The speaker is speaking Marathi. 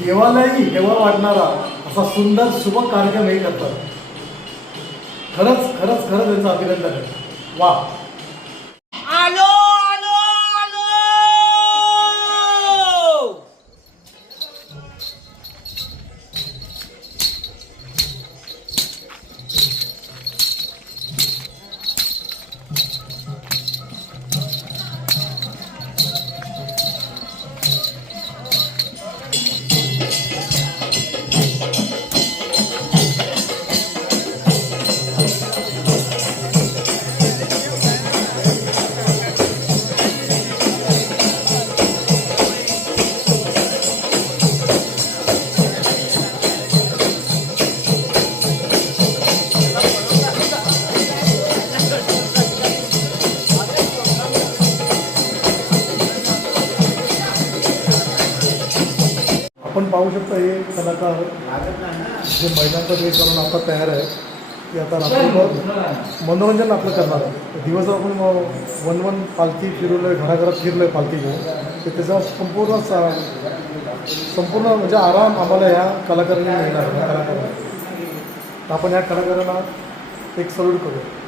देवालाही हेवा वाटणारा असा सुंदर शुभ कार्यक्रम हे करतात. खरंच खरंच खरंच त्यांचं अभिनंदन आहे. वा. आलो आलो आलो. आपण पाहू शकता हे कलाकार जे महिलांचा वेळ करून आता तयार आहे की आता रात्रभर मनोरंजन आपलं करणार आहे. दिवसभर आपण वन पालखी फिरवलं आहे, घराघरात फिरलं आहे पालखी घेऊन, तर त्याचा संपूर्ण म्हणजे आराम आम्हाला ह्या कलाकारांनी मिळणार आहे. कलाकारांना आपण ह्या कलाकारांना एक सल्यूट करूया.